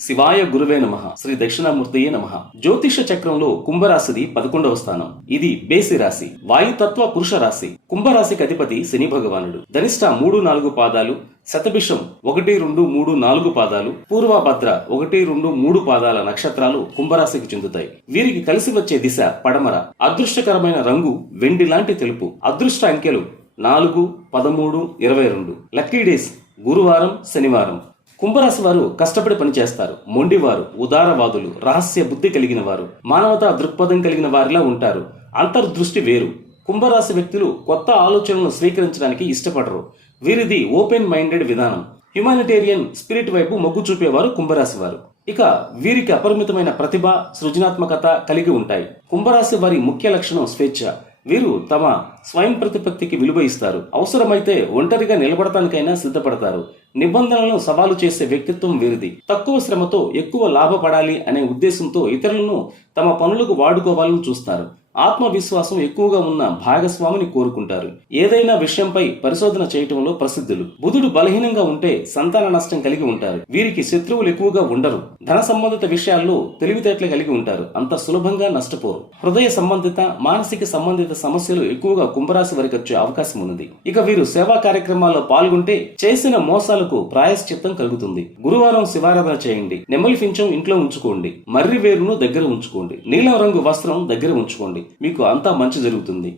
శివాయ గురువే నమ. శ్రీ దక్షిణామూర్తియే నమ. జ్యోతిష చక్రంలో కుంభరాశిది పదకొండవ స్థానం. ఇది బేసి రాశి. వాయుతత్వ పురుష రాశి. కుంభరాశికి అధిపతి శని భగవానుడు. ధనిష్ట మూడు నాలుగు పాదాలు శతభిషం ఒకటి రెండు మూడు నాలుగు పాదాలు పూర్వభద్ర ఒకటి రెండు మూడు పాదాల నక్షత్రాలు కుంభరాశికి చెందుతాయి. వీరికి కలిసి వచ్చే దిశ పడమర. అదృష్టకరమైన రంగు వెండి లాంటి తెలుపు. అదృష్ట అంకెలు నాలుగు పదమూడు ఇరవై రెండు. లక్కీ డేస్ గురువారం శనివారం. కుంభరాశి వారు కష్టపడి పనిచేస్తారు. మొండివారు ఉదారవాదులు రహస్య బుద్ధి కలిగిన వారు మానవతా దృక్పథం కలిగిన వారిలా ఉంటారు. అంతర్దృష్టి వేరు. కుంభరాశి వ్యక్తులు కొత్త ఆలోచనలను స్వీకరించడానికి ఇష్టపడరు. వీరిది ఓపెన్ మైండెడ్ విధానం. హ్యుమానిటేరియన్ స్పిరిట్ వైపు మొగ్గు చూపేవారు కుంభరాశి వారు. ఇక వీరికి అపరిమితమైన ప్రతిభ సృజనాత్మకత కలిగి ఉంటాయి. కుంభరాశి వారి ముఖ్య లక్షణం స్వేచ్ఛ. వీరు తమ స్వయం ప్రతిపత్తికి విలువ ఇస్తారు. అవసరమైతే ఒంటరిగా నిలబడటానికైనా సిద్ధపడతారు. నిబంధనలను సవాలు చేసే వ్యక్తిత్వం వీరిది. తక్కువ శ్రమతో ఎక్కువ లాభపడాలి అనే ఉద్దేశంతో ఇతరులను తమ పనులకు వాడుకోవాలని చూస్తారు. ఆత్మవిశ్వాసం ఎక్కువగా ఉన్న భాగస్వామిని కోరుకుంటారు. ఏదైనా విషయంపై పరిశోధన చేయటంలో ప్రసిద్ధులు. బుధుడు బలహీనంగా ఉంటే సంతాన నష్టం కలిగి ఉంటారు. వీరికి శత్రువులు ఎక్కువగా ఉండరు. ధన సంబంధిత విషయాల్లో తెలివితేటలు కలిగి ఉంటారు. అంత సులభంగా నష్టపోరు. హృదయ సంబంధిత మానసిక సంబంధిత సమస్యలు ఎక్కువగా కుంభరాశి వారికి వచ్చే అవకాశం ఉన్నది. ఇక వీరు సేవా కార్యక్రమాల్లో పాల్గొంటే చేసిన మోసాలకు ప్రాయశ్చిత్తం కలుగుతుంది. గురువారం శివారాధన చేయండి. నెమలి ఫించం ఇంట్లో ఉంచుకోండి. మర్రి వేరును దగ్గర ఉంచుకోండి. నీలం రంగు వస్త్రం దగ్గర ఉంచుకోండి. మీకు అంతా మంచి జరుగుతుంది.